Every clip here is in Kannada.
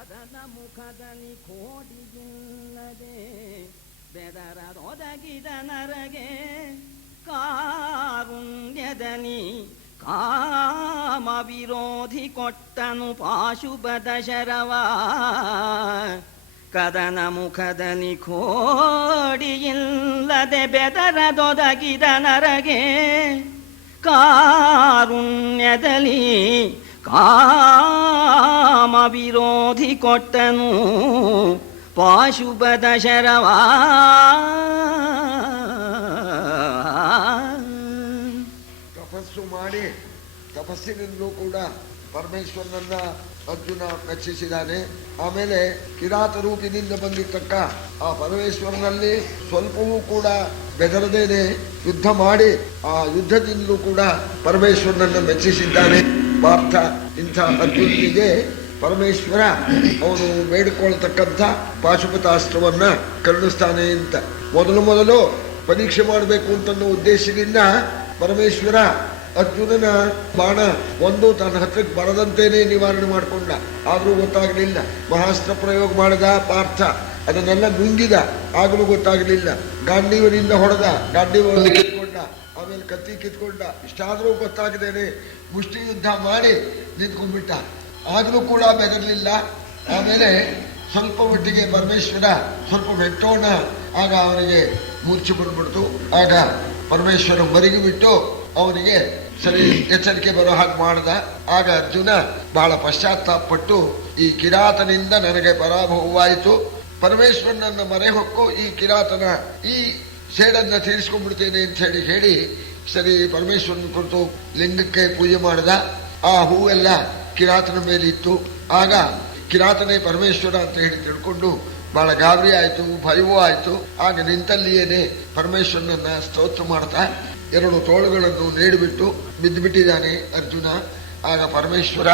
ಕದನ ಮುಖದಲ್ಲಿ ಕೋಟಿಗಿಲ್ಲದೆ ಬೆದರದೊದಗಿದ ನರಗೆ ಕಾರುಣ್ಯದನಿ ಕಾಮ ವಿರೋಧಿ ಕೊಟ್ಟನು ಪಾಶುಪದ ಶರವ. ಕದನ ಮುಖದಲ್ಲಿ ಕೋಡಿಯಿಲ್ಲದೆ ಬೆದರದೊದಗಿದ ನರಗೆ ಕಾರುಣ್ಯದಲ್ಲಿ ಕಾಮ ವಿರೋಧಿ ಕೊಟ್ಟನು ಪಾಶುಪದ ಶರವ. ತಪಸ್ಸು ಮಾಡಿ ತಪಸ್ಸಿನಿಂದಲೂ ಕೂಡ ಪರಮೇಶ್ವರನನ್ನ ಅರ್ಜುನ ಮೆಚ್ಚಿಸಿದ್ದಾನೆ. ಆಮೇಲೆ ಕಿರಾತ ರೂಪಿನಿಂದ ಬಂದಿರ್ತಕ್ಕ ಆ ಪರಮೇಶ್ವರನಲ್ಲಿ ಸ್ವಲ್ಪವೂ ಕೂಡ ಬೆದರದೇನೆ ಯುದ್ಧ ಮಾಡಿ ಆ ಯುದ್ಧದಿಂದಲೂ ಕೂಡ ಪರಮೇಶ್ವರನನ್ನು ಮೆಚ್ಚಿಸಿದ್ದಾನೆ. ಪಾರ್ಥ ಇಂಥ ಅರ್ಜುನಿಗೆ ಪರಮೇಶ್ವರ ಅವನು ಬೇಡಿಕೊಳ್ತಕ್ಕಂಥ ಪಾಶುಪತಾಸ್ತ್ರವನ್ನ ಕರುಣಿಸ್ತಾನೆ ಅಂತ ಮೊದಲು ಪರೀಕ್ಷೆ ಮಾಡಬೇಕು ಅಂತನ್ನೋ ಉದ್ದೇಶದಿಂದ ಪರಮೇಶ್ವರ ಅರ್ಜುನನ ಬಾಣ ಒಂದು ತನ್ನ ಹತ್ರಕ್ಕೆ ಬರದಂತೇನೆ ನಿವಾರಣೆ ಮಾಡಿಕೊಂಡ. ಆದರೂ ಗೊತ್ತಾಗಲಿಲ್ಲ. ಮಹಾಸ್ತ್ರ ಪ್ರಯೋಗ ಮಾಡಿದ ಪಾರ್ಥ, ಅದನ್ನೆಲ್ಲ ನುಂಗಿದ, ಆಗಲೂ ಗೊತ್ತಾಗಲಿಲ್ಲ. ಗಾಂಡೀವನಿಂದ ಹೊಡೆದ, ಗಾಂಡೀವಲ್ಲಿ ಕಿತ್ಕೊಂಡ, ಆಮೇಲೆ ಕತ್ತಿ ಕಿತ್ಕೊಂಡ. ಇಷ್ಟಾದರೂ ಗೊತ್ತಾಗದೇನೆ ಮುಷ್ಟಿ ಯುದ್ಧ ಮಾಡಿ ನಿಂತ್ಕೊಂಡ್ಬಿಟ್ಟ. ಆಗಲೂ ಕೂಡ ಬೆದರಲಿಲ್ಲ. ಆಮೇಲೆ ಸ್ವಲ್ಪ ಮಟ್ಟಿಗೆ ಪರಮೇಶ್ವರ ಸ್ವಲ್ಪ ಮೆಟ್ಟೋಣ, ಆಗ ಅವನಿಗೆ ಮೂರ್ಛೆ ಬಂದ್ಬಿಡ್ತು. ಆಗ ಪರಮೇಶ್ವರ ಮರಿಗಿ ಬಿಟ್ಟು ಅವನಿಗೆ ಸರಿ ಎಚ್ಚರಿಕೆ ಬರೋ ಹಾಗೆ ಮಾಡ್ದ. ಆಗ ಅರ್ಜುನ ಬಹಳ ಪಶ್ಚಾತ್ತಾಪಪಟ್ಟು ಈ ಕಿರಾತನಿಂದ ನನಗೆ ಪರಾಭವವಾಯಿತು, ಪರಮೇಶ್ವರನನ್ನ ಮರೆ ಹೊಕ್ಕು ಈ ಕಿರಾತನ ಈ ಸೇಡನ್ನ ತೀರಿಸ್ಕೊಂಡ್ಬಿಡ್ತೇನೆ ಅಂತ ಹೇಳಿ ಸರಿ ಪರಮೇಶ್ವರನ ಕುರಿತು ಲಿಂಗಕ್ಕೆ ಪೂಜೆ ಮಾಡಿದ. ಆ ಹೂವೆಲ್ಲ ಕಿರಾತನ ಮೇಲೆ ಇತ್ತು. ಆಗ ಕಿರಾತನೇ ಪರಮೇಶ್ವರ ಅಂತ ಹೇಳಿ ತಿಳ್ಕೊಂಡು ಬಹಳ ಗಾಬರಿ ಆಯಿತು, ಭಯವೂ ಆಯಿತು. ಆಗ ನಿಂತಲ್ಲಿಯೇನೆ ಪರಮೇಶ್ವರನನ್ನ ಸ್ತೋತ್ರ ಮಾಡ್ತಾ ಎರಡು ತೋಳುಗಳನ್ನು ನೀಡಿಬಿಟ್ಟು ಬಿದ್ದುಬಿಟ್ಟಿದ್ದಾನೆ ಅರ್ಜುನ. ಆಗ ಪರಮೇಶ್ವರ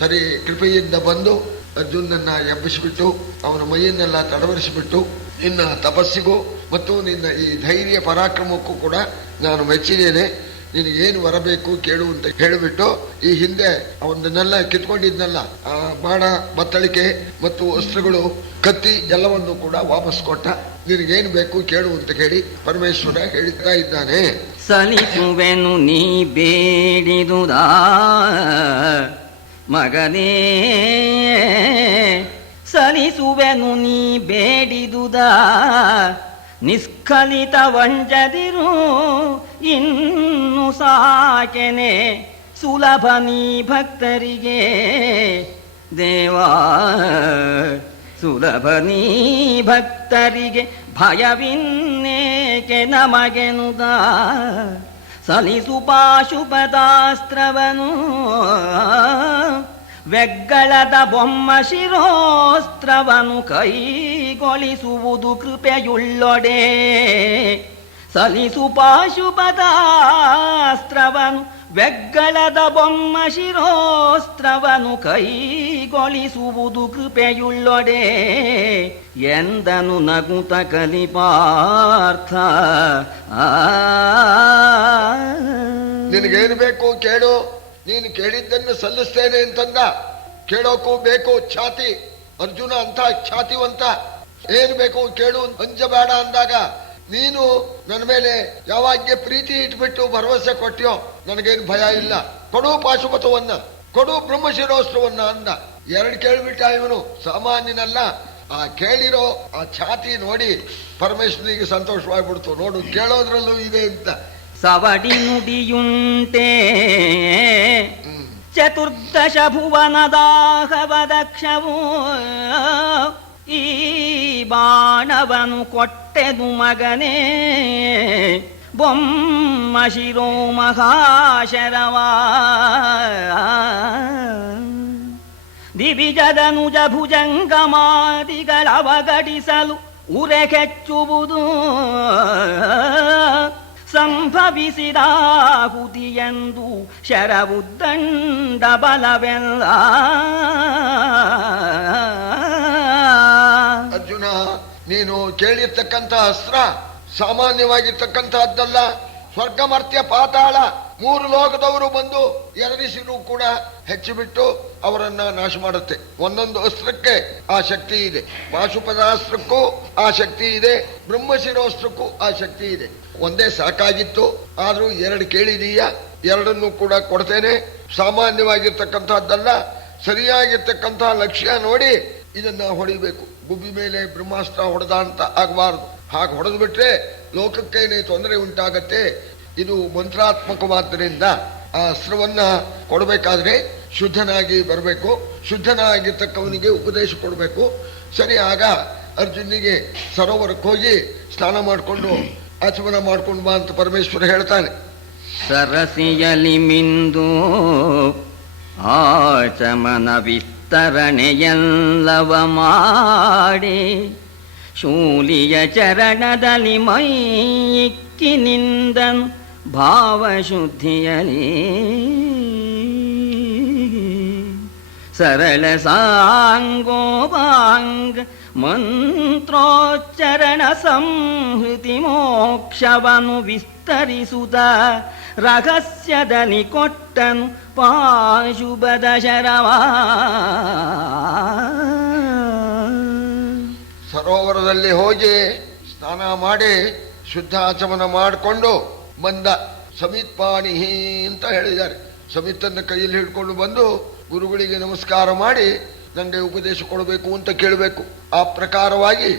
ಸರಿ ಕೃಪೆಯಿಂದ ಬಂದು ಅರ್ಜುನನ್ನ ಎಬ್ಬಿಸಿಬಿಟ್ಟು ಅವನ ಮೈಯನ್ನೆಲ್ಲ ತಡವರಿಸಿಬಿಟ್ಟು, ನಿನ್ನ ತಪಸ್ಸಿಗೂ ಮತ್ತು ನಿನ್ನ ಈ ಧೈರ್ಯ ಪರಾಕ್ರಮಕ್ಕೂ ಕೂಡ ನಾನು ಮೆಚ್ಚಿದ್ದೇನೆ, ನಿನಗೇನು ಬರಬೇಕು ಕೇಳು ಅಂತ ಹೇಳಿಬಿಟ್ಟು ಈ ಹಿಂದೆ ಅವನ್ನೆಲ್ಲ ಕಿತ್ಕೊಂಡಿದ್ನಲ್ಲ ಆ ಬಾಣ ಬತ್ತಳಿಕೆ ಮತ್ತು ವಸ್ತ್ರಗಳು ಕತ್ತಿ ಎಲ್ಲವನ್ನು ಕೂಡ ವಾಪಸ್ ಕೊಟ್ಟ. ನಿನಗೇನು ಬೇಕು ಕೇಳು ಅಂತ ಹೇಳಿ ಪರಮೇಶ್ವರ ಹೇಳ್ತಾ ಇದ್ದಾನೆ. ಸಲಿಸುವೆನು ನೀ ಬೇಡಿದುದಾ ಮಗನೇ, ಸಲಿಸುವೆನು ನೀ ಬೇಡಿದುದಾ ನಿಷ್ಕಲಿತ ವಂಜದಿರು ಇನ್ನು ಸಾಕೆನೆ ಸುಲಭ ನೀ ಭಕ್ತರಿಗೆ ದೇವಾ, ಸುಲಭ ನೀ ಭಕ್ತರಿಗೆ ಭಯವಿನ್ನೇಕೆ ನಮಗೆನುದ. ಸಲಿಸು ಪಾಶುಪತಾಸ್ತ್ರವನು ವೆಗ್ಗಳದ ಬೊಮ್ಮ ಶಿರೋಸ್ತ್ರವನು ಕೈಗೊಳಿಸುವುದು ಕೃಪೆಯುಳ್ಳೊಡೆ. ಸಲಿಸು ಪಾಶುಪತಾಸ್ತ್ರವನು ವೆಗ್ಗಳದ ಬೊಮ್ಮ ಶಿರೋಸ್ತ್ರವನು ಕೈಗೊಳಿಸುವುದು ಕೃಪೆಯುಳ್ಳೊಡೆ ಎಂದನು ನಗುತ ಕಲಿಪಾರ್ಥ. ನಿನಗೇನು ಬೇಕು ಕೇಳು, ನೀನು ಕೇಳಿದ್ದನ್ನು ಸಲ್ಲಿಸ್ತೇನೆ ಅಂತಂದ. ಕೇಳೋಕು ಬೇಕು ಛಾತಿ. ಅರ್ಜುನ ಅಂತ ಛಾತಿವಂತ. ಏನು ಬೇಕು ಕೇಳು, ಅಂಜಬೇಡ ಅಂದಾಗ ನೀನು ನನ್ನ ಮೇಲೆ ಯಾವಾಗ್ಯ ಪ್ರೀತಿ ಇಟ್ಬಿಟ್ಟು ಭರವಸೆ ಕೊಟ್ಟಿಯೋ ನನಗೇನು ಭಯ ಇಲ್ಲ. ಕೊಡು ಪಾಶುಪತವನ್ನ, ಕೊಡು ಬ್ರಹ್ಮಶಿರೋಸ್ತ್ರವನ್ನ ಅಂದ. ಎರಡು ಕೇಳಿಬಿಟ್ಟ ಇವನು, ಸಾಮಾನ್ಯನಲ್ಲ. ಆ ಕೇಳಿರೋ ಆ ಛಾತಿ ನೋಡಿ ಪರಮೇಶ್ವರನಿಗೆ ಸಂತೋಷವಾಗಿಬಿಡ್ತು. ನೋಡು ಕೇಳೋದ್ರಲ್ಲೂ ಇದೆ ಅಂತ. ಸವಡಿ ನುಡಿಯುಂಟೆ ಚತುರ್ದಶ ಭುವನದಾಹವದಕ್ಷವು ಈ ಬಾಣವನು ಕೊಟ್ಟೆದು ಮಗನೇ ಬೊಮ್ಮ ಶಿರೋ ಮಹಾಶರವ. ದಿವಿಜದನುಜ ಭುಜಂಗಮಾದಿಗಳವಗಡಿಸಲು ಉರೆ ಕೆಚ್ಚುವುದು ಸಂಭವಿಸಿದಾಹುತಿಯೆಂದು ಶರವುದ್ದಂಡ ಬಲವೆಲ್ಲ. ಅರ್ಜುನ, ನೀನು ಕೇಳಿರ್ತಕ್ಕಂಥ ಅಸ್ತ್ರ ಸಾಮಾನ್ಯವಾಗಿರ್ತಕ್ಕಂಥದ್ದಲ್ಲ. ಸ್ವರ್ಗ ಮರ್ತ್ಯ ಪಾತಾಳ ಮೂರು ಲೋಕದವರು ಬಂದು ಎದುರಿಸಿನೂ ಕೂಡ ಹೆಚ್ಚಿಬಿಟ್ಟು ಅವರನ್ನ ನಾಶ ಮಾಡುತ್ತೆ. ಒಂದೊಂದು ಅಸ್ತ್ರಕ್ಕೆ ಆ ಶಕ್ತಿ ಇದೆ. ಪಾಶುಪದಾಸ್ತ್ರಕ್ಕೂ ಆ ಶಕ್ತಿ ಇದೆ, ಬ್ರಹ್ಮಶಿರೋಸ್ತ್ರಕ್ಕೂ ಆ ಶಕ್ತಿ ಇದೆ. ಒಂದೇ ಸಾಕಾಗಿತ್ತು, ಆದ್ರೂ ಎರಡು ಕೇಳಿದೀಯ, ಎರಡನ್ನೂ ಕೂಡ ಕೊಡ್ತೇನೆ. ಸಾಮಾನ್ಯವಾಗಿರ್ತಕ್ಕಂಥದ್ದಲ್ಲ, ಸರಿಯಾಗಿರ್ತಕ್ಕಂಥ ಲಕ್ಷ್ಯ ನೋಡಿ ಇದನ್ನ ಹೊಡಿಬೇಕು. ಗುಬ್ಬಿ ಮೇಲೆ ಬ್ರಹ್ಮಾಸ್ತ್ರ ಹೊಡೆದ ಅಂತ ಆಗಬಾರದು. ಹಾಗೆ ಹೊಡೆದು ಬಿಟ್ರೆ ಲೋಕಕ್ಕೇನೆ ತೊಂದರೆ ಉಂಟಾಗತ್ತೆ. ಇದು ಮಂತ್ರಾತ್ಮಕವಾದ್ದರಿಂದ ಆ ಅಸ್ತ್ರವನ್ನ ಕೊಡಬೇಕಾದ್ರೆ ಶುದ್ಧನಾಗಿ ಬರಬೇಕು. ಶುದ್ಧನಾಗಿರ್ತಕ್ಕವನಿಗೆ ಉಪದೇಶ ಕೊಡಬೇಕು. ಸರಿ, ಆಗ ಅರ್ಜುನಿಗೆ ಸರೋವರಕ್ಕೆ ಹೋಗಿ ಸ್ನಾನ ಮಾಡಿಕೊಂಡು ಆಚಮನ ಮಾಡ್ಕೊಂಡು ಬಾ ಅಂತ ಪರಮೇಶ್ವರ ಹೇಳ್ತಾನೆ. ಸರಸಿಯಲಿ ಮಿಂದು ಆಚಮನ ವಿಸ್ತರಣೆಯಲ್ಲವ ಮಾಡಿ ಶೂಲಿಯ ಚರಣದಲ್ಲಿ ಮೈಕ್ಕಿನಿಂದನು ಭಾವಶುದ್ಧಿಯಲಿ ಸರಳ ಸಾಂಗೋಪಾಂಗ ಮಂತ್ರೋಚ್ಚರಣ ಸಂಹೃತಿ ಮೋಕ್ಷವನ್ನು ವಿಸ್ತರಿಸುತ್ತ ರಹಸ್ಯದಲ್ಲಿ ಕೊಟ್ಟನು ಪಾಶುಪದ ಶರವ. ಸರೋವರದಲ್ಲಿ ಹೋಗಿ ಸ್ನಾನ ಮಾಡಿ ಶುದ್ಧಾಚಮನ ಮಾಡಿಕೊಂಡು ಬಂದ. ಸಮಿತ್ಪಾಣಿ ಅಂತ ಹೇಳಿದ್ದಾರೆ. ಸಮಿತನ್ನ ಕೈಯಲ್ಲಿ ಹಿಡ್ಕೊಂಡು ಬಂದು ಗುರುಗಳಿಗೆ ನಮಸ್ಕಾರ ಮಾಡಿ ನನಗೆ ಉಪದೇಶ ಕೊಡಬೇಕು ಅಂತ ಕೇಳಬೇಕು. ಆ ಪ್ರಕಾರವಾಗಿ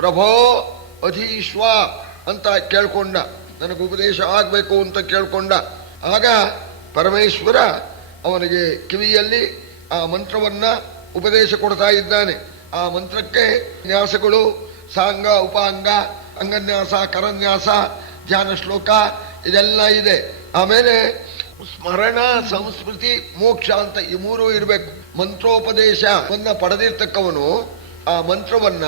ಪ್ರಭೋ ಅಧೀಶ್ವ ಅಂತ ಕೇಳ್ಕೊಂಡ, ನನಗೆ ಉಪದೇಶ ಆಗಬೇಕು ಅಂತ ಕೇಳ್ಕೊಂಡ. ಆಗ ಪರಮೇಶ್ವರ ಅವನಿಗೆ ಕಿವಿಯಲ್ಲಿ ಆ ಮಂತ್ರವನ್ನ ಉಪದೇಶ ಕೊಡ್ತಾ ಇದ್ದಾನೆ. ಆ ಮಂತ್ರಕ್ಕೆ ನ್ಯಾಸಗಳು ಸಾಂಗ ಉಪಾಂಗ ಅಂಗನ್ಯಾಸ ಕರನ್ಯಾಸ ಧ್ಯಾನ ಶ್ಲೋಕ ಇದೆಲ್ಲ ಇದೆ. ಆಮೇಲೆ ಸ್ಮರಣ ಸಂಸ್ಕೃತಿ ಮೋಕ್ಷ ಅಂತ ಈ ಮೂರು ಇರಬೇಕು. ಮಂತ್ರೋಪದೇಶವನ್ನ ಪಡೆದಿರ್ತಕ್ಕವನು ಆ ಮಂತ್ರವನ್ನ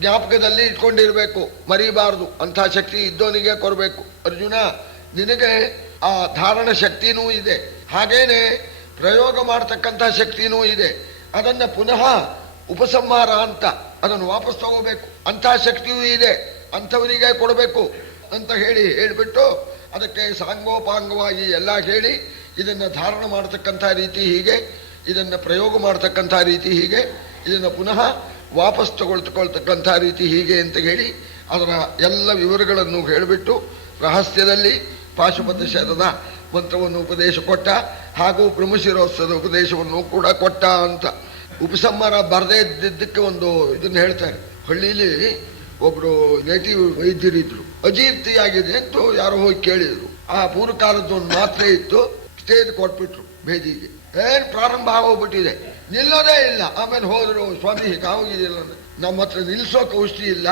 ಜ್ಞಾಪಕದಲ್ಲಿ ಇಟ್ಕೊಂಡಿರ್ಬೇಕು, ಮರಿಬಾರದು. ಅಂಥ ಶಕ್ತಿ ಇದ್ದವನಿಗೆ ಕೊರಬೇಕು. ಅರ್ಜುನ, ನಿನಗೆ ಆ ಧಾರಣ ಶಕ್ತಿನೂ ಇದೆ, ಹಾಗೇನೆ ಪ್ರಯೋಗ ಮಾಡತಕ್ಕಂಥ ಶಕ್ತಿನೂ ಇದೆ. ಅದನ್ನ ಪುನಃ ಉಪಸಂಹಾರ ಅಂತ ಅದನ್ನು ವಾಪಸ್ ತಗೋಬೇಕು, ಅಂಥ ಶಕ್ತಿಯೂ ಇದೆ, ಅಂಥವರಿಗೆ ಕೊಡಬೇಕು ಅಂತ ಹೇಳಿಬಿಟ್ಟು ಅದಕ್ಕೆ ಸಾಂಗೋಪಾಂಗವಾಗಿ ಎಲ್ಲ ಹೇಳಿ ಇದನ್ನು ಧಾರಣ ಮಾಡತಕ್ಕಂಥ ರೀತಿ ಹೀಗೆ, ಇದನ್ನು ಪ್ರಯೋಗ ಮಾಡತಕ್ಕಂಥ ರೀತಿ ಹೀಗೆ, ಇದನ್ನು ಪುನಃ ವಾಪಸ್ ತಗೊಳ್ತಕ್ಕಂಥ ರೀತಿ ಹೀಗೆ ಅಂತ ಹೇಳಿ ಅದರ ಎಲ್ಲ ವಿವರಗಳನ್ನು ಹೇಳಿಬಿಟ್ಟು ರಹಸ್ಯದಲ್ಲಿ ಪಾಶುಪತ ಶರದ ಮಂತ್ರವನ್ನು ಉಪದೇಶ ಕೊಟ್ಟ, ಹಾಗೂ ಬ್ರಹ್ಮಶಿರೋತ್ಸವದ ಉಪದೇಶವನ್ನು ಕೂಡ ಕೊಟ್ಟ ಅಂತ. ಉಪಸಂಹಾರ ಬರದೇ ಇದ್ದಿದ್ದಕ್ಕೆ ಒಂದು ಇದನ್ನು ಹೇಳ್ತಾರೆ. ಹಳ್ಳಿಲಿ ಒಬ್ರು ನೇಟಿವ್ ವೈದ್ಯರಿದ್ರು, ಅಜೀರ್ತಿಯಾಗಿದೆ ಅಂತ ಯಾರೋ ಹೋಗಿ ಕೇಳಿದ್ರು. ಆ ಪೂರ್ವಕಾಲದ ಒಂದು ಮಾತ್ರೆ ಇತ್ತು, ಸ್ಟೇಜ್ ಕೊಟ್ಬಿಟ್ರು ಬೇದಿಗೆ. ಏನ್ ಪ್ರಾರಂಭ ಆಗೋಗ್ಬಿಟ್ಟಿದೆ, ನಿಲ್ಲೋದೇ ಇಲ್ಲ. ಆಮೇಲೆ ಹೋದ್ರು, ಸ್ವಾಮಿ ಹೀಗಾಗೋಗಿದೆಯಲ್ಲ, ನಮ್ಮ ಹತ್ರ ನಿಲ್ಸೋಕೆ ಔಷಧಿ ಇಲ್ಲ,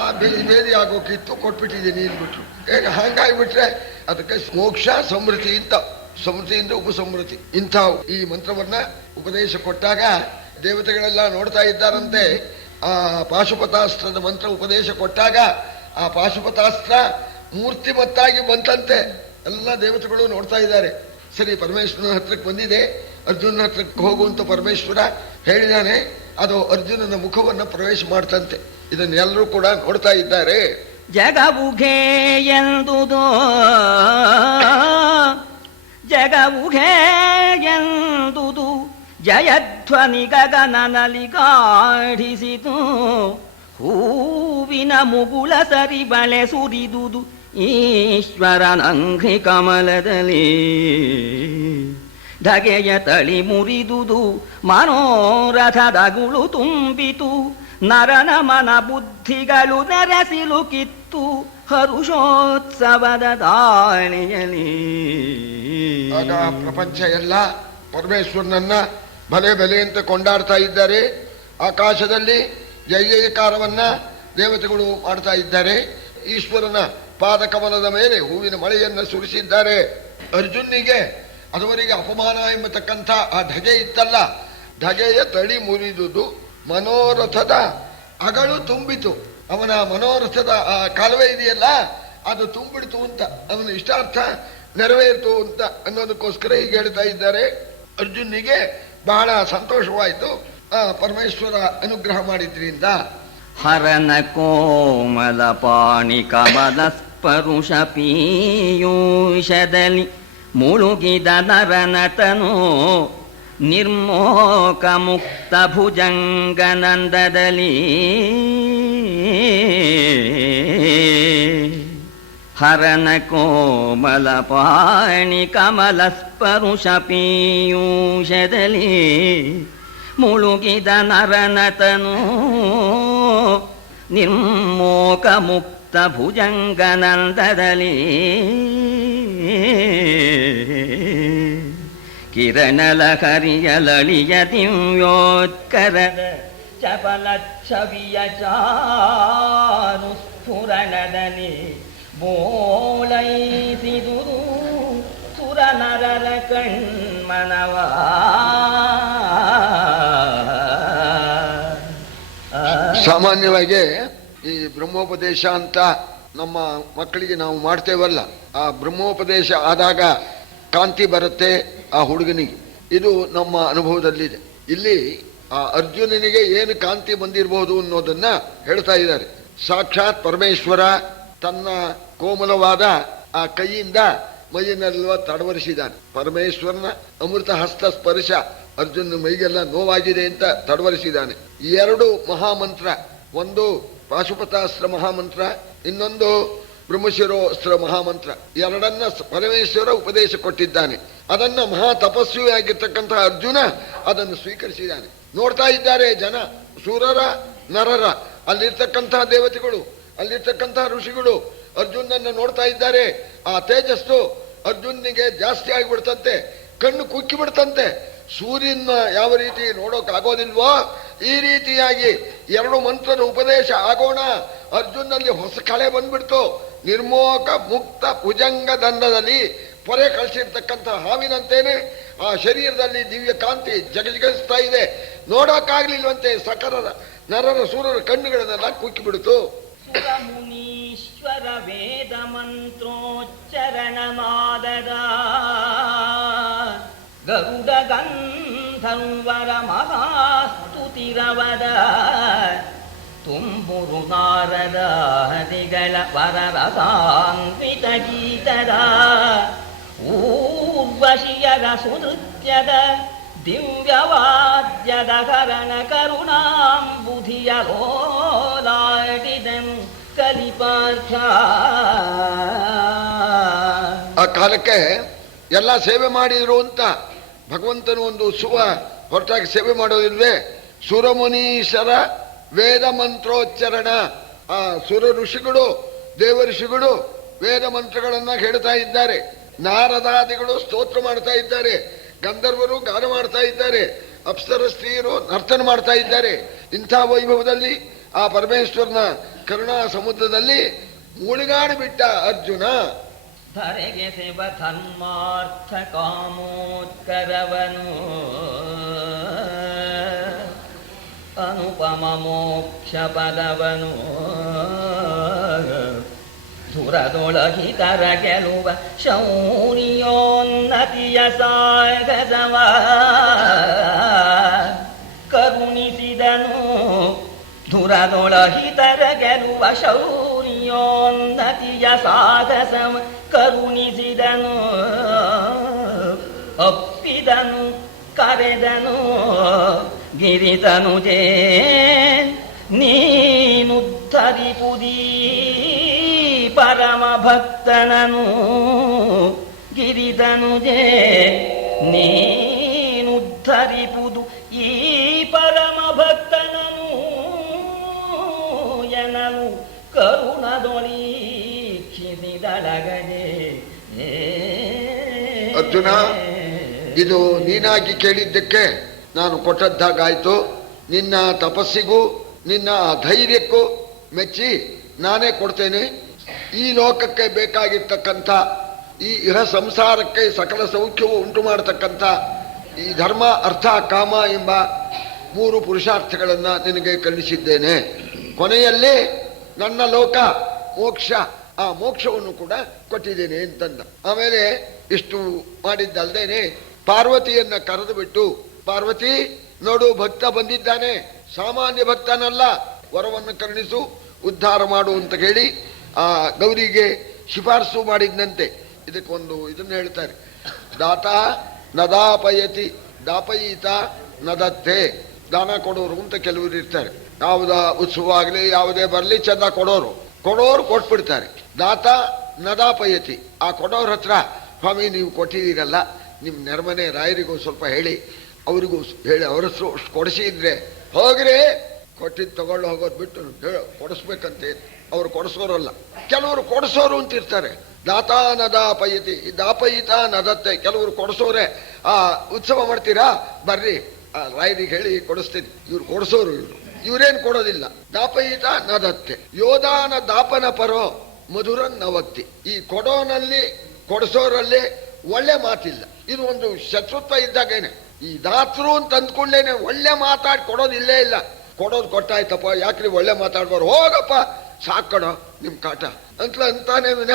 ಆ ಬೇದಿ ಆಗೋಕಿತ್ತು, ಕೊಟ್ಬಿಟ್ಟಿದ್ದೀನಿ ಅಂದ್ಬಿಟ್ರು. ಈಗ ಹಂಗಾಗ್ಬಿಟ್ರೆ ಅದಕ್ಕೆ ಮೋಕ್ಷ ಸಮೃದ್ಧಿ ಅಂತ, ಸಮೃದ್ಧಿಯಿಂದ ಉಪಸಮೃದ್ಧಿ ಇಂಥ ಈ ಮಂತ್ರವನ್ನ ಉಪದೇಶ ಕೊಟ್ಟಾಗ ದೇವತೆಗಳೆಲ್ಲ ನೋಡ್ತಾ ಇದ್ದಾರಂತೆ. ಆ ಪಾಶುಪತಾಸ್ತ್ರದ ಮಂತ್ರ ಉಪದೇಶ ಕೊಟ್ಟಾಗ ಆ ಪಾಶುಪತಾಸ್ತ್ರ ಮೂರ್ತಿಮತ್ತಾಗಿ ಬಂತಂತೆ. ಎಲ್ಲ ದೇವತೆಗಳು ನೋಡ್ತಾ ಇದ್ದಾರೆ. ಸರಿ, ಪರಮೇಶ್ವರನ ಹತ್ರಕ್ಕೆ ಬಂದಿದೆ, ಅರ್ಜುನನ ಹತ್ರಕ್ಕೆ ಹೋಗುವಂತ ಪರಮೇಶ್ವರ ಹೇಳಿದಾನೆ. ಅದು ಅರ್ಜುನನ ಮುಖವನ್ನ ಪ್ರವೇಶ ಮಾಡ್ತಂತೆ. ಇದನ್ನೆಲ್ಲರೂ ಕೂಡ ನೋಡ್ತಾ ಇದ್ದಾರೆ. ಜಗವುಘೇ ಎಂದುದು ಜಗವುಘೇ ಎಂದುದು ಜಯಧ್ವನಿ ಗಗನನಲ್ಲಿ ಕಾಡಿಸಿತು. ಹೂವಿನ ಮುಗುಳ ಸರಿ ಬಳೆ ಸುರಿದುದು ಈಶ್ವರನಂಘ್ರಿ ಕಮಲದಲ್ಲಿ. ಧಗೆಯ ತಳಿ ಮುರಿದುದು ಮನೋರಥದಗುಳು ತುಂಬಿತು. ನರನ ಮನ ಬುದ್ಧಿಗಳು ನೆರೆಸಿಲು ಕಿತ್ತು ಹರುಷೋತ್ಸವದ ದಾಳಿಯಲಿ. ಆಗ ಪ್ರಪಂಚ ಎಲ್ಲ ಪರಮೇಶ್ವರನನ್ನ ಬಲೆ ಬೆಲೆ ಅಂತ ಕೊಂಡಾಡ್ತಾ ಇದ್ದಾರೆ. ಆಕಾಶದಲ್ಲಿ ಜಯಕಾರವನ್ನ ದೇವತೆಗಳು ಮಾಡ್ತಾ ಇದ್ದಾರೆ. ಈಶ್ವರನ ಪಾದಕಮಲದ ಮೇಲೆ ಹೂವಿನ ಮಳೆಯನ್ನ ಸುರಿಸಿದ್ದಾರೆ. ಅರ್ಜುನಿಗೆ ಅದುವರೆಗೆ ಅಪಮಾನ ಎಂಬತಕ್ಕಂಥ ಆ ಧಗೆ ಇತ್ತಲ್ಲ, ಧಗೆಯ ತಳಿ ಮುರಿದುದು ಮನೋರಥದ ಅಗಳು ತುಂಬಿತು. ಅವನ ಮನೋರಥದ ಆ ಕಾಲುವೆ ಇದೆಯಲ್ಲ, ಅದು ತುಂಬಿಡ್ತು ಅಂತ, ಅವನ ಇಷ್ಟಾರ್ಥ ನೆರವೇರಿತು ಅಂತ ಅನ್ನೋದಕ್ಕೋಸ್ಕರ ಹೀಗೆ ಹೇಳ್ತಾ ಇದ್ದಾರೆ. ಅರ್ಜುನಿಗೆ ಬಹಳ ಸಂತೋಷವಾಯಿತು ಆ ಪರಮೇಶ್ವರ ಅನುಗ್ರಹ ಮಾಡಿದ್ರಿಂದ. ಹರನ ಕೋಮಲ ಪಾಣಿ ಕಮಲ ಸ್ಪರುಷ ಪೀಯೂಷದಲ್ಲಿ ಮುಳುಗಿದ ನರನತನು ನಿರ್ಮೋಕ ಮುಕ್ತ ಭುಜಂಗನಂದದಲ್ಲಿ ಹರನ ಕೋಮಲ ಪಾಣಿ ಕಮಲ ಸ್ಪರುಶ ಪೀಯೂಷದಲ್ಲಿ ಮುಳುಗಿದ ನರನತನು ನಿರ್ಮೋಕ ಮುಕ್ತ ಭುಜಂಗನಂದದಲ್ಲಿ ಕಿರಣಲಹರಿಯ ಲಳಿಯ ದಿವ್ಯೋತ್ಕರದ ಚಪಲ ಛವಿಯ ಚಾರು ಸ್ಫುರಣದಲ್ಲಿ ಬೋಳೈಸಿದುದು ಸುರನರರ ಕಣ್ಮನವ ಸಾಮಾನ್ಯವಾಗಿ ಈ ಬ್ರಹ್ಮೋಪದೇಶ ಅಂತ ನಮ್ಮ ಮಕ್ಕಳಿಗೆ ನಾವು ಮಾಡ್ತೇವಲ್ಲ, ಆ ಬ್ರಹ್ಮೋಪದೇಶ ಆದಾಗ ಕಾಂತಿ ಬರುತ್ತೆ ಆ ಹುಡುಗನಿಗೆ. ಇದು ನಮ್ಮ ಅನುಭವದಲ್ಲಿದೆ. ಇಲ್ಲಿ ಆ ಅರ್ಜುನನಿಗೆ ಏನು ಕಾಂತಿ ಬಂದಿರಬಹುದು ಅನ್ನೋದನ್ನ ಹೇಳ್ತಾ ಇದ್ದಾರೆ. ಸಾಕ್ಷಾತ್ ಪರಮೇಶ್ವರ ತನ್ನ ಕೋಮಲವಾದ ಆ ಕೈಯಿಂದ ಮೈಯನ್ನೆಲ್ಲ ತಡವರಿಸಿದ್ದಾನೆ. ಪರಮೇಶ್ವರನ ಅಮೃತ ಹಸ್ತ ಸ್ಪರ್ಶ ಅರ್ಜುನ ಮೈಗೆಲ್ಲ ನೋವಾಗಿದೆ ಅಂತ ತಡವರಿಸಿದ್ದಾನೆ. ಎರಡು ಮಹಾಮಂತ್ರ, ಒಂದು ಪಾಶುಪತಾಸ್ತ್ರ ಮಹಾಮಂತ್ರ, ಇನ್ನೊಂದು ಬ್ರಹ್ಮಶಿರೋಸ್ತ್ರ ಮಹಾಮಂತ್ರ, ಎರಡನ್ನ ಪರಮೇಶ್ವರ ಉಪದೇಶ ಕೊಟ್ಟಿದ್ದಾನೆ. ಅದನ್ನ ಮಹಾ ತಪಸ್ವಿಯಾಗಿರ್ತಕ್ಕಂತಹ ಅರ್ಜುನ ಅದನ್ನು ಸ್ವೀಕರಿಸಿದ್ದಾನೆ. ನೋಡ್ತಾ ಇದ್ದಾರೆ ಜನ, ಸೂರರ ನರರ, ಅಲ್ಲಿರ್ತಕ್ಕಂತಹ ದೇವತೆಗಳು, ಅಲ್ಲಿರ್ತಕ್ಕಂತಹ ಋಷಿಗಳು ಅರ್ಜುನನ್ನ ನೋಡ್ತಾ ಇದ್ದಾರೆ. ಆ ತೇಜಸ್ಸು ಅರ್ಜುನಿಗೆ ಜಾಸ್ತಿ ಆಗಿಬಿಡ್ತಂತೆ, ಕಣ್ಣು ಕುಕ್ಕಿ ಬಿಡ್ತಂತೆ. ಸೂರ್ಯನ ಯಾವ ರೀತಿ ನೋಡೋಕ್ ಆಗೋದಿಲ್ವೋ ಈ ರೀತಿಯಾಗಿ ಎರಡು ಮಂತ್ರದ ಉಪದೇಶ ಆಗೋಣ. ಅರ್ಜುನಲ್ಲಿ ಹೊಸ ಕಳೆ ಬಂದ್ಬಿಡ್ತು. ನಿರ್ಮೋಕ ಮುಕ್ತ ಭುಜಂಗ ದಂಡದಲ್ಲಿ ಪೊರೆ ಕಳಿಸಿರ್ತಕ್ಕಂಥ ಹಾವಿನಂತೇನೆ ಆ ಶರೀರದಲ್ಲಿ ದಿವ್ಯ ಕಾಂತಿ ಜಗಜಿಗಿಸ್ತಾ ಇದೆ. ನೋಡೋಕ್ಕಾಗ್ಲಿಲ್ವಂತೆ ಸಕರರ ನರರ ಸೂರರ ಕಣ್ಣುಗಳನ್ನೆಲ್ಲ ಕುಕ್ಕಿ ಬಿಡ್ತು. ಮುನೀಶ್ವರ ವೇದ ಮಂತ್ರೋಚ್ಚರಣ ನಾದದ ಗರುಡ ಗಂಧರ್ವರ ಮಹಾಸ್ತುತಿರವದ ತುಂಬುರು ನಾರದ ಹದಿಗಳ ವರರಸಾನ್ವಿತ ಗೀತದ ಊರ್ವಶಿಯರ ಸುನೃತ್ಯದ ದಿವ್ಯವಾದ್ಯದ ಕರಣ ಕರುಣಾಂಬುಧಿಯ ಲೋಲಾಡಿದನು ಕಲಿಪಾರ್ಥ. ಆ ಕಾಲಕ್ಕೆ ಎಲ್ಲ ಸೇವೆ ಮಾಡಿದ್ರು ಅಂತ ಭಗವಂತನು ಒಂದು ಉತ್ಸವ ಹೊರಟಾಗಿ ಸೇವೆ ಮಾಡೋದಿಲ್ವೇ? ಸುರಮುನೀಶರ ವೇದ ಮಂತ್ರೋಚ್ಚರಣ. ಆ ಸುರ ಋಷಿಗಳು, ದೇವ ಋಷಿಗಳು ವೇದ ಮಂತ್ರಗಳನ್ನ ಹೇಳ್ತಾ ಇದ್ದಾರೆ. ನಾರದಾದಿಗಳು ಸ್ತೋತ್ರ ಮಾಡ್ತಾ ಇದ್ದಾರೆ. ಗಂಧರ್ವರು ಗಾನ ಮಾಡ್ತಾ ಇದ್ದಾರೆ. ಅಪ್ಸರ ಸ್ತ್ರೀಯರು ನರ್ತನ ಮಾಡ್ತಾ ಇದ್ದಾರೆ. ಇಂಥ ವೈಭವದಲ್ಲಿ ಆ ಪರಮೇಶ್ವರನ ಕರುಣಾ ಸಮುದ್ರದಲ್ಲಿ ಮುಳುಗಾಡಿ ಬಿಟ್ಟ ಅರ್ಜುನ. ಧರೆಗೆ ಸೇವ ಧರ್ಮಾರ್ಥ ಕಾಮೋತ್ಕರವನು ಅನುಪಮ ಮೋಕ್ಷ ಪದವನು ಸುರದೊಳಗಿತರ ಗೆಲುವ ಶೌರ್ಯೋನ್ನತಿಯ ಸಾಗಸವ ಕರುಣಿಸಿದನು. ಧುರದೊಳಗಿತರ ಗೆಲುವ ಶೌರ್ಯೋನ್ನತಿಯ ಸಾಗಸವ ಕರುಣಿಸಿದನು. ಅಪ್ಪಿದನು ಕರೆದನು ಗಿರಿತನುಜೇ ನೀನುದ್ಧರಿಪುದೀ ಪರಮ ಭಕ್ತನನು. ಗಿರಿತನುಜೇ ನೀನುದ್ಧರಿಪುದು ಈ ಪರಮ ಭಕ್ತನನು ಎನಲು ಕರುಣದೊಳೀಕ್ಷಿಸಿದಳಗನೆ. ಅರ್ಜುನ, ಇದು ನೀನಾಗಿ ಕೇಳಿದ್ದಕ್ಕೆ ನಾನು ಕೊಟ್ಟದ್ದಾಗಾಯ್ತು. ನಿನ್ನ ತಪಸ್ಸಿಗೂ ನಿನ್ನ ಧೈರ್ಯಕ್ಕೂ ಮೆಚ್ಚಿ ನಾನೇ ಕೊಡ್ತೇನೆ. ಈ ಲೋಕಕ್ಕೆ ಬೇಕಾಗಿರ್ತಕ್ಕಂಥ ಈ ಇಹ ಸಂಸಾರಕ್ಕೆ ಸಕಲ ಸೌಖ್ಯವು ಉಂಟು ಮಾಡತಕ್ಕಂಥ ಈ ಧರ್ಮ ಅರ್ಥ ಕಾಮ ಎಂಬ ಮೂರು ಪುರುಷಾರ್ಥಗಳನ್ನ ನಿನಗೆ ಕಲಿಸಿದ್ದೇನೆ. ಕೊನೆಯಲ್ಲಿ ನನ್ನ ಲೋಕ ಮೋಕ್ಷ, ಆ ಮೋಕ್ಷವನ್ನು ಕೂಡ ಕೊಟ್ಟಿದ್ದೇನೆ ಅಂತಂದ. ಆಮೇಲೆ ಇಷ್ಟು ಮಾಡಿದ್ದಲ್ದೇನೆ ಪಾರ್ವತಿಯನ್ನ ಕರೆದು ಬಿಟ್ಟು, ಪಾರ್ವತಿ ನೋಡು, ಭಕ್ತ ಬಂದಿದ್ದಾನೆ, ಸಾಮಾನ್ಯ ಭಕ್ತನಲ್ಲ, ವರವನ್ನು ಕರುಣಿಸು, ಉದ್ಧಾರ ಮಾಡು ಅಂತ ಹೇಳಿ ಆ ಗೌರಿಗೆ ಶಿಫಾರಸು ಮಾಡಿದ್ದಂತೆ. ಇದಕ್ಕೊಂದು ಇದನ್ನು ಹೇಳ್ತಾರೆ, ದಾತ ನದಾಪಯತಿ ದಾಪಯಿತ ನದತ್ತೆ. ದಾನ ಕೊಡೋರು ಅಂತ ಕೆಲವರು ಇರ್ತಾರೆ. ಯಾವುದ ಉತ್ಸವ ಆಗಲಿ ಯಾವುದೇ ಬರಲಿ ಚಂದ ಕೊಡೋರು ಕೊಟ್ಬಿಡ್ತಾರೆ. ದಾತ ನದಾಪಯತಿ. ಆ ಕೊಡೋರ ಹತ್ರ ಸ್ವಾಮಿ ನೀವು ಕೊಟ್ಟಿದ್ದೀರಲ್ಲ, ನಿಮ್ಮ ನೆರಮನೆ ರಾಯರಿಗೂ ಸ್ವಲ್ಪ ಹೇಳಿ, ಅವರಿಗೂ ಹೇಳಿ, ಅವ್ರ ಹೆಸರು ಕೊಡಿಸಿ ಇದ್ರೆ ಹೋಗ್ರಿ, ಕೊಟ್ಟಿದ್ದು ತಗೊಂಡು ಹೋಗೋದು ಬಿಟ್ಟು ಕೊಡಿಸ್ಬೇಕಂತೆ. ಅವ್ರು ಕೊಡಿಸೋರಲ್ಲ, ಕೆಲವರು ಕೊಡಿಸೋರು ಅಂತ ಇರ್ತಾರೆ. ದಾತ ನದಾಪಯತಿ, ದಾಪಯಿತ ನದತ್ತೆ. ಕೆಲವರು ಕೊಡಿಸೋರೆ. ಆ ಉತ್ಸವ ಮಾಡ್ತೀರಾ ಬರ್ರಿ, ರಾಯರಿಗೆ ಹೇಳಿ ಕೊಡಿಸ್ತೀನಿ. ಇವ್ರು ಕೊಡಿಸೋರು, ಇವರೇನು ಕೊಡೋದಿಲ್ಲ. ದಾಪಯಿತ ನದತ್ತೆ. ಯೋಧಾನ ದಾಪನ ಪರೋ ಮಧುರನ್ ನವಕ್ತಿ. ಈ ಕೊಡೋನಲ್ಲಿ ಕೊಡಿಸೋರಲ್ಲಿ ಒಳ್ಳೆ ಮಾತಿಲ್ಲ. ಇದು ಒಂದು ಶತ್ರುತ್ವ ಇದ್ದಾಗೇನೆ. ಈ ದಾತರು ಅಂತ ಅಂದ್ಕೊಂಡೇನೆ ಒಳ್ಳೆ ಮಾತಾಡಿ ಕೊಡೋದಿಲ್ಲೇ ಇಲ್ಲ. ಕೊಡೋದು ಕೊಟ್ಟಾಯ್ತಪ್ಪ, ಯಾಕ್ರಿ ಒಳ್ಳೆ ಮಾತಾಡ್ಬಾರು, ಹೋಗಪ್ಪ ಸಾಕಡೋ ನಿಮ್ ಕಾಟ ಅಂತಾನೆ ವಿನ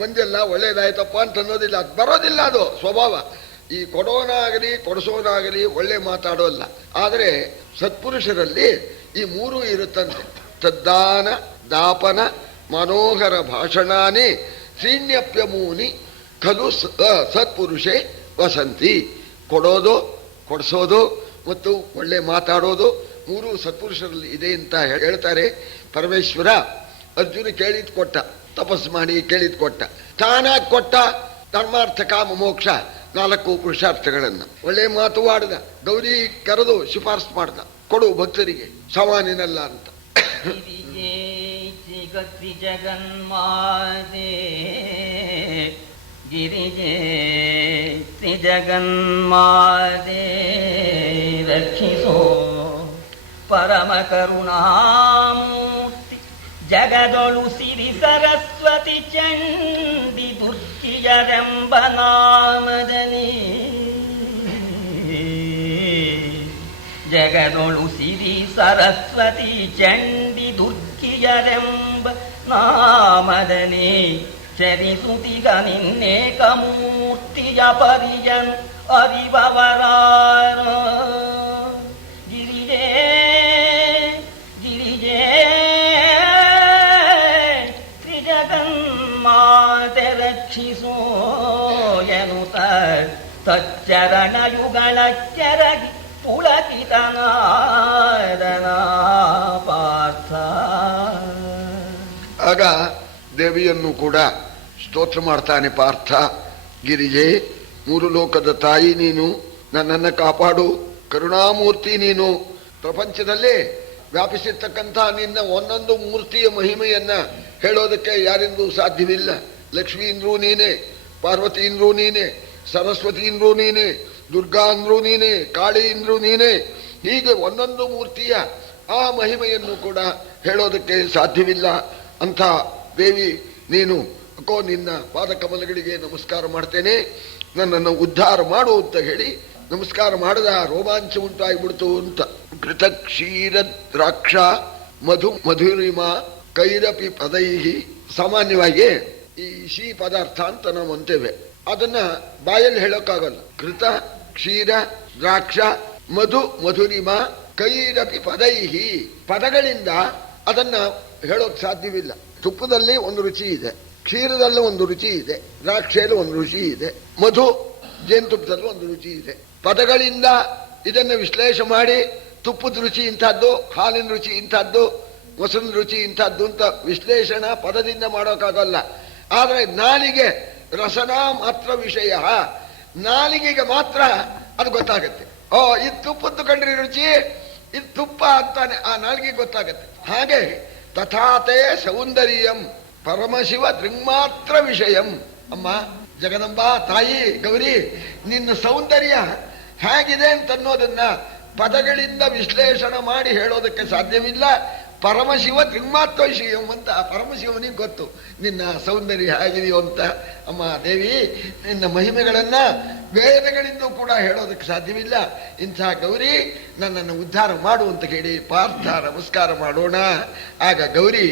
ಬಂದಿಲ್ಲ ಒಳ್ಳೇದಾಯ್ತಪ್ಪ ಅಂತ ಅನ್ನೋದಿಲ್ಲ. ಅದು ಬರೋದಿಲ್ಲ, ಅದು ಸ್ವಭಾವ. ಈ ಕೊಡೋನಾಗಲಿ ಕೊಡಿಸೋನಾಗಲಿ ಒಳ್ಳೆ ಮಾತಾಡೋಲ್ಲ. ಆದರೆ ಸತ್ಪುರುಷರಲ್ಲಿ ಈ ಮೂರೂ ಇರುತ್ತಂತೆ. ತದ್ದಾನ ದಾಪನ ಮನೋಹರ ಭಾಷಣಾನಿ ಶ್ರೀಣ್ಯಪ್ಯಮೂನಿ ಖಲು ಸತ್ಪುರುಷೇ ವಸಂತಿ. ಕೊಡೋದು, ಕೊಡಿಸೋದು ಮತ್ತು ಒಳ್ಳೆ ಮಾತಾಡೋದು ಮೂರು ಸತ್ಪುರುಷರಲ್ಲಿ ಇದೆ ಅಂತ ಹೇಳ್ತಾರೆ. ಪರಮೇಶ್ವರ ಅರ್ಜುನ ಕೇಳಿದ್ ಕೊಟ್ಟ, ತಪಸ್ಸು ಮಾಡಿ ಕೇಳಿದ್ ಕೊಟ್ಟ, ತಾನಾಗಿ ಕೊಟ್ಟ. ಧರ್ಮಾರ್ಥ ಕಾಮ ಮೋಕ್ಷ 4 ಪುರುಷಾರ್ಥಗಳನ್ನು ಒಳ್ಳೆ ಮಾತು ಆಡ್ದ. ಗೌರಿ ಕರೆದು ಶಿಫಾರಸು ಮಾಡ್ದ, ಕೊಡು ಭಕ್ತರಿಗೆ ಸಮಾನಿನಲ್ಲ ಅಂತ. ಜಗನ್ಮಾತೆ ಗಿರಿಜೆ ಜಗನ್ಮಾತೆ ರಕ್ಷಿಸೋ ಪರಮ ಕರುಣಾಮೂರ್ತಿ. ಜಗದೊಳು ಸಿರಿ ಸರಸ್ವತಿ ಚಂಡಿ ದುರ್ಗಿಯರೆಂಬ ನಾಮದಲ್ಲಿ. ಜಗದೊಳು ಸಿರಿ ಸರಸ್ವತಿ ಚಂಡಿ ದುರ್ಗಿಯರೆಂಬ ನಾಮದಲ್ಲಿ ಚರಿಸುತ್ತಿಗ ನಿನ್ನೇಕ ಮೂರ್ತಿಯ ಪರಿಯನ್ ಅರಿವವರಾರ. ಗಿರಿಜೇ ಗಿರಿಜೇ ತ್ರಿಜಗನ್ಮಾತೆ ರಕ್ಷಿಸೋ ಎನ್ನುತ್ತ ತಚ್ಚರಣಯುಗಳ ಕೆರಗಿ ಪುಳಕಿತನಾದನ ಪಾರ್ಥ. ಆಗ ದೇವಿಯನ್ನು ಕೂಡ ಸ್ತೋತ್ರ ಮಾಡ್ತಾನೆ ಪಾರ್ಥ. ಗಿರಿಜೆ, 3 ಲೋಕದ ತಾಯಿ ನೀನು, ನನ್ನನ್ನು ಕಾಪಾಡು, ಕರುಣಾಮೂರ್ತಿ ನೀನು. ಪ್ರಪಂಚದಲ್ಲಿ ವ್ಯಾಪಿಸಿರ್ತಕ್ಕಂಥ ನಿನ್ನ ಒಂದೊಂದು ಮೂರ್ತಿಯ ಮಹಿಮೆಯನ್ನ ಹೇಳೋದಕ್ಕೆ ಯಾರಿಂದೂ ಸಾಧ್ಯವಿಲ್ಲ. ಲಕ್ಷ್ಮೀಂದ್ರೂ ನೀನೆ, ಪಾರ್ವತೀಂದ್ರೂ ನೀನೆ, ಸರಸ್ವತೀಂದ್ರೂ ನೀನೆ, ದುರ್ಗಾ ಅಂದ್ರೂ ನೀನೆ, ಕಾಳಿ ಇಂದ್ರೂ ನೀನೆ. ಹೀಗೆ ಒಂದೊಂದು ಮೂರ್ತಿಯ ಆ ಮಹಿಮೆಯನ್ನು ಕೂಡ ಹೇಳೋದಕ್ಕೆ ಸಾಧ್ಯವಿಲ್ಲ. ಅಂಥ ದೇವಿ ನೀನು, ಅಕ್ಕೋ ನಿನ್ನ ಪಾದಕಮಲಗಳಿಗೆ ನಮಸ್ಕಾರ ಮಾಡ್ತೇನೆ, ನನ್ನನ್ನು ಉದ್ಧಾರ ಮಾಡು ಅಂತ ಹೇಳಿ ನಮಸ್ಕಾರ ಮಾಡದ ರೋಮಾಂಚ ಉಂಟಾಗಿಬಿಡ್ತು ಅಂತ. ಕೃತ ಕ್ಷೀರ ದ್ರಾಕ್ಷ ಮಧುರಿಮ ಕೈರಪಿ ಪದೈಹಿ. ಸಾಮಾನ್ಯವಾಗಿ ಈ ಸಿಹಿ ಪದಾರ್ಥ ಅಂತ ನಾವು ಅಂತೇವೆ, ಅದನ್ನ ಬಾಯಲ್ಲಿ ಹೇಳೋಕ್ಕಾಗಲ್ಲ. ಕೃತ ಕ್ಷೀರ ದ್ರಾಕ್ಷ ಮಧುರಿಮ ಕೈರಪಿ ಪದೈಹಿ. ಪದಗಳಿಂದ ಅದನ್ನ ಹೇಳೋಕ್ ಸಾಧ್ಯವಿಲ್ಲ. ತುಪ್ಪದಲ್ಲಿ ಒಂದು ರುಚಿ ಇದೆ, ಕ್ಷೀರದಲ್ಲಿ ಒಂದು ರುಚಿ ಇದೆ, ದ್ರಾಕ್ಷೆಯಲ್ಲಿ ಒಂದು ರುಚಿ ಇದೆ, ಮಧು ಜೇನುತುಪ್ಪದಲ್ಲಿ ಒಂದು ರುಚಿ ಇದೆ. ಪದಗಳಿಂದ ಇದನ್ನು ವಿಶ್ಲೇಷಣೆ ಮಾಡಿ ತುಪ್ಪದ ರುಚಿ ಇಂಥದ್ದು, ಹಾಲಿನ ರುಚಿ ಇಂಥದ್ದು, ಮೊಸರಿನ ರುಚಿ ಇಂಥದ್ದು ಅಂತ ವಿಶ್ಲೇಷಣೆ ಪದದಿಂದ ಮಾಡೋಕ್ಕಾಗಲ್ಲ. ಆದರೆ ನಾಲಿಗೆ ರಸನಾ ಮಾತ್ರ ವಿಷಯ, ನಾಲಿಗೆಗೆ ಮಾತ್ರ ಅದು ಗೊತ್ತಾಗತ್ತೆ. ಓ ಇದು ತುಪ್ಪದ್ದು ಕಂಡ್ರಿ ರುಚಿ, ಇದು ತುಪ್ಪ ಅಂತಾನೆ ಆ ನಾಲಿಗೆ ಗೊತ್ತಾಗತ್ತೆ. ಹಾಗೆ ತಥಾತೆ ಸೌಂದರ್ಯಂ ಪರಮಶಿವ ದೃಗ್ಮಾತ್ರ ವಿಷಯಂ. ಅಮ್ಮ ಜಗದಂಬ ತಾಯಿ ಗೌರಿ, ನಿನ್ನ ಸೌಂದರ್ಯ ಹೇಗಿದೆ ಅಂತನ್ನೋದನ್ನ ಪದಗಳಿಂದ ವಿಶ್ಲೇಷಣೆ ಮಾಡಿ ಹೇಳೋದಕ್ಕೆ ಸಾಧ್ಯವಿಲ್ಲ. ಪರಮಶಿವ ದೃಗ್ಮಾತ್ರ ವಿಷಯಂ ಅಂತ ಪರಮಶಿವನಿಗೆ ಗೊತ್ತು ನಿನ್ನ ಸೌಂದರ್ಯ ಹೇಗಿದೆಯೋ ಅಂತ. ಅಮ್ಮ ದೇವಿ, ನಿನ್ನ ಮಹಿಮೆಗಳನ್ನ ವೇದಗಳಿಂದ ಕೂಡ ಹೇಳೋದಕ್ಕೆ ಸಾಧ್ಯವಿಲ್ಲ. ಇಂಥ ಗೌರಿ ನನ್ನನ್ನು ಉದ್ಧಾರ ಮಾಡು ಅಂತ ಹೇಳಿ ಪಾರ್ಥ ನಮಸ್ಕಾರ ಮಾಡೋಣ. ಆಗ ಗೌರಿ